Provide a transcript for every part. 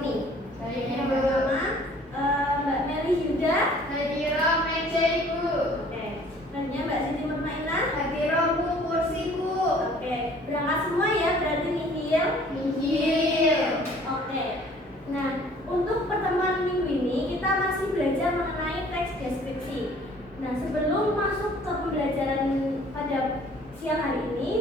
ini. Baik, Yang Ibu. pertama, Mbak Meli Yuda. Hadiroh meja Ibu. Oke. Selanjutnya Mbak Siti Mutmainah. Hadiroh Bu kursiku. Oke. Berangkat semua ya, berarti nihil. Nihil. Oke. Nah, untuk pertemuan minggu ini kita masih belajar mengenai teks deskripsi. Nah, sebelum masuk ke pembelajaran pada siang hari ini,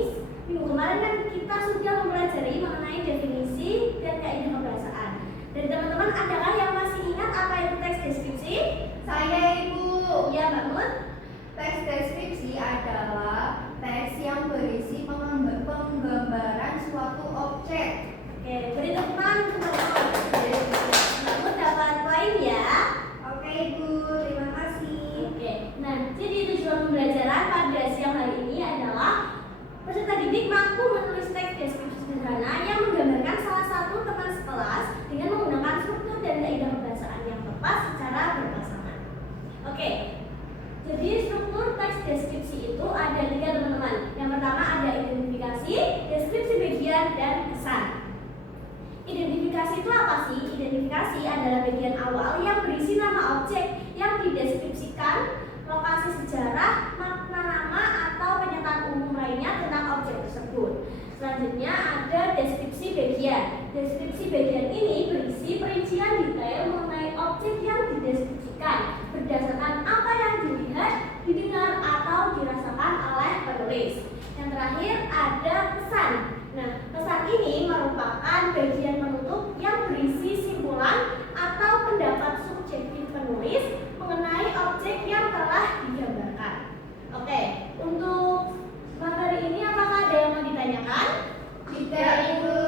minggu kemarin kan kita sudah mempelajari mengenai definisi dan kaidah kebahasaan. Dari teman-teman, adakah yang masih ingat apa itu teks deskripsi? Saya Ibu. Ya, Mbak Mut. Teks deskripsi adalah teks yang berisi penggambaran suatu objek. Oke, beri tepuk tangan kepada Mbak Mut dapat poin ya. Oke Ibu, terima kasih. Oke, nah jadi tujuan pembelajaran pada siang hari ini adalah peserta didik mampu menulis teks deskripsi sederhana yang menggambarkan salah satu teman sekelas dengan menggunakan struktur dan kaidah kebahasaan yang tepat secara berpasangan. Oke, jadi struktur teks deskripsi itu ada 3 teman-teman. Yang pertama ada identifikasi, deskripsi bagian, dan kesan. Identifikasi itu apa sih? Identifikasi adalah bagian awal yang berisi nama objek yang dideskripsikan, lokasi sejarah, makna nama, atau pernyataan umum lainnya tentang objek tersebut. Selanjutnya ada deskripsi bagian. Deskripsi bagian ini berisi perincian detail mengenai objek yang dideskripsikan berdasarkan apa yang dilihat, didengar, atau dirasakan oleh penulis. Yang terakhir ada kesan. Nah, kesan ini merupakan bagian penutup yang berisi simpulan atau pendapat subjektif penulis mengenai objek yang telah digambarkan. Oke, untuk materi ini apakah ada yang mau ditanyakan? Tidak Ibu.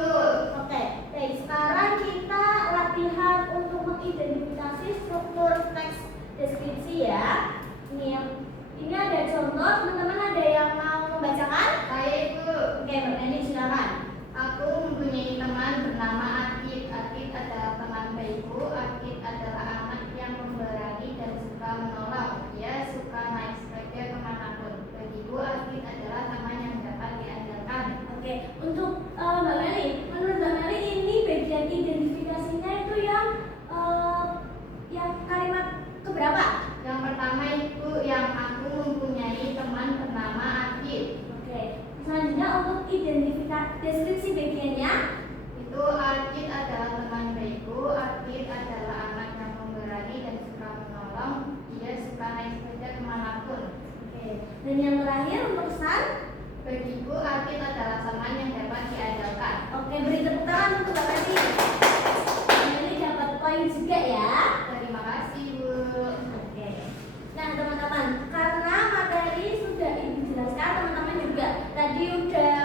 Oke, baik. Sekarang kita latihan untuk mengidentifikasi struktur teks deskripsi ya. Ini ada contoh, teman-teman ada yang mau membacakan? Saya Ibu. Oke, Mbak Neni silakan. Aku mempunyai teman bernama Adit. Adit adalah teman baikku. Adit adalah anak yang pemberani dan suka menolong. Dia suka naik sepeda kemanapun. Bagiku, Adit adalah teman yang dapat diandalkan. Oke, untuk Mbak Meli, menurut Mbak Meli ini bagian identifikasinya itu yang kalimat keberapa? Yang pertama Ibu, yang aku mempunyai teman bernama Adit. Oke, selanjutnya untuk identifikasi deskripsi bagiannya. Itu Adit adalah teman baikku. Adit adalah anak yang pemberani dan suka menolong. Dia suka naik sepeda kemanapun. Oke, dan yang terakhir untuk kesan. Bagiku, Adit adalah teman yang dapat diandalkan. Oke, beri tepuk tangan untuk Mbak Meli. Mbak Meli dapat poin juga ya. Terima kasih Bu. Oke. Nah teman-teman, karena materi sudah Ibu jelaskan, teman-teman juga tadi udah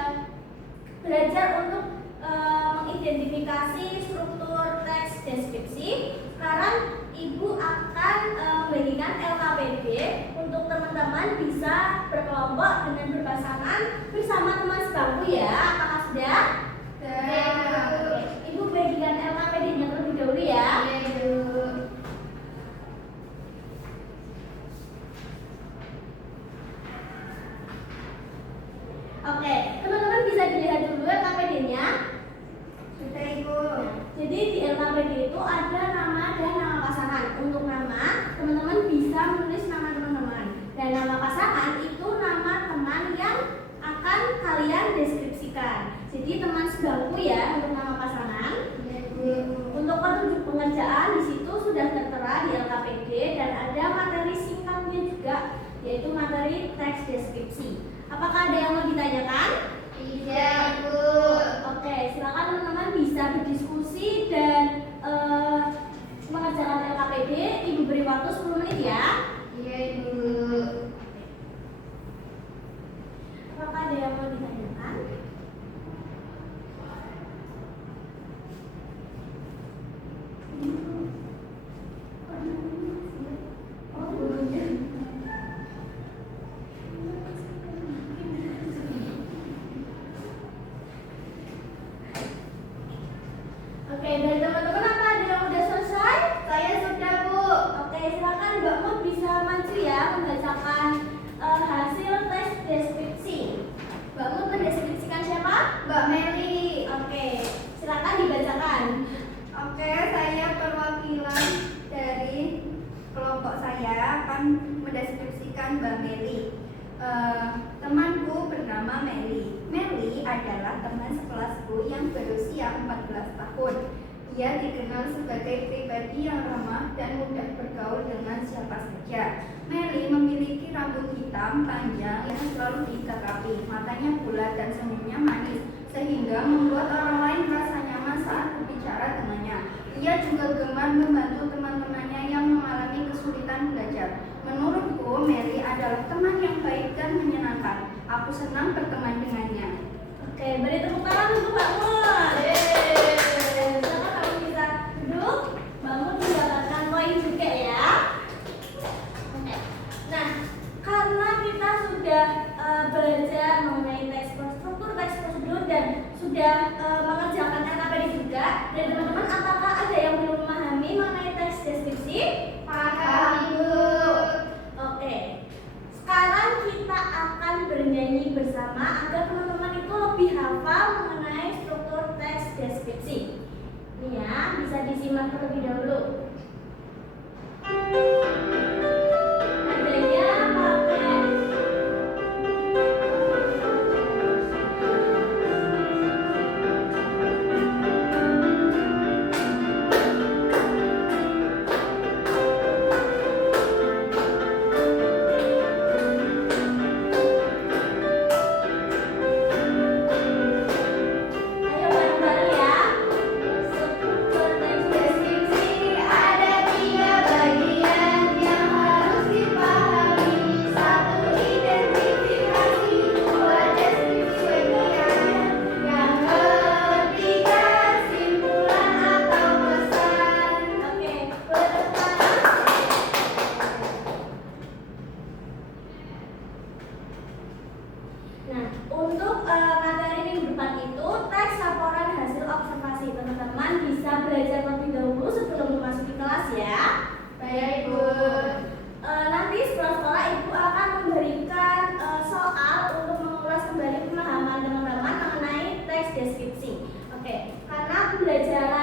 belajar untuk mengidentifikasi struktur teks deskripsi. Sekarang Ibu akan membagikan LKPD untuk teman-teman bisa berkelompok dengan berpasangan bersama teman sebangku ya. Apakah sudah? Oke. Ibu bagikan LKPD-nya terlebih dahulu ya. Iya Ibu. Oke, teman-teman bisa dilihat dulu LKPD-nya. Sudah Ibu. Jadi di LKPD itu ada nama dan nama pasangan. Untuk nama, teman-teman bisa menulis nama teman-teman. Dan nama pasangan itu nama teman yang akan kalian deskripsikan. Jadi teman sebangku ya untuk nama pasangan. Iya Bu. Untuk petunjuk pengerjaan di situ sudah tertera di LKPD dan ada materi singkatnya juga, yaitu materi teks deskripsi. Apakah ada yang mau ditanyakan? Tidak Bu. Oke, silakan teman-teman bisa berdiskusi dan mengerjakan LKPD. Ibu beri waktu 10 menit ya. Iya Ibu. Apakah ada yang mau ditanyakan? Oh, gurunya. Oke, dari teman-teman apa ada yang udah selesai? Saya sudah Bu. Oke, silakan Mbak Mut bisa maju ya membacakan hasil tes deskripsi. Mbak Mut mendeskripsikan siapa? Mbak Meli. Oke, silakan dibacakan. Oke, akan mendeskripsikan Mbak Meli. Temanku bernama Meli. Meli adalah teman sekelasku yang berusia 14 tahun. Ia dikenal sebagai pribadi yang ramah dan mudah bergaul dengan siapa saja. Meli memiliki rambut hitam panjang yang selalu diikat rapi, matanya bulat dan senyumnya manis, sehingga membuat orang lain merasa nyaman saat berbicara dengannya. Ia juga gemar membantu teman-temannya yang mengalami kesulitan belajar. Menurutku, Meli adalah teman yang baik dan menyenangkan. Aku senang berteman dengannya. Oke, beri tepuk tangan untuk Mbak Mun. Silakan kamu bisa duduk. Mbak Mun mendapatkan poin juga ya. Oke. Nah, karena kita sudah belajar mengenai struktur teks prosedur dan sudah mengerjakan NKPD juga, dan teman-teman apakah ada yang belum memahami mengenai teks deskripsi? Paham, Bu. Oke. Sekarang kita akan bernyanyi bersama agar teman-teman itu lebih hafal mengenai struktur teks deskripsi. Ini ya, bisa disimak terlebih dahulu. Nadanya pakai ayo bareng-bareng ya. Struktur teks Deskripsi ada 3 bagian yang harus dipahami. 1. Identifikasi. 2. Deskripsi bagian. Yang ketiga, simpulan atau pesan. Oke, boleh tepuk tangan. Nah, untuk materi minggu depan itu teks laporan hasil observasi. Teman-teman bisa belajar lebih dahulu sebelum memasuki kelas ya. Baik, Bu. Nanti setelah sekolah Ibu akan memberikan soal untuk mengulas kembali pemahaman teman-teman mengenai teks deskripsi. Oke, karena pembelajaran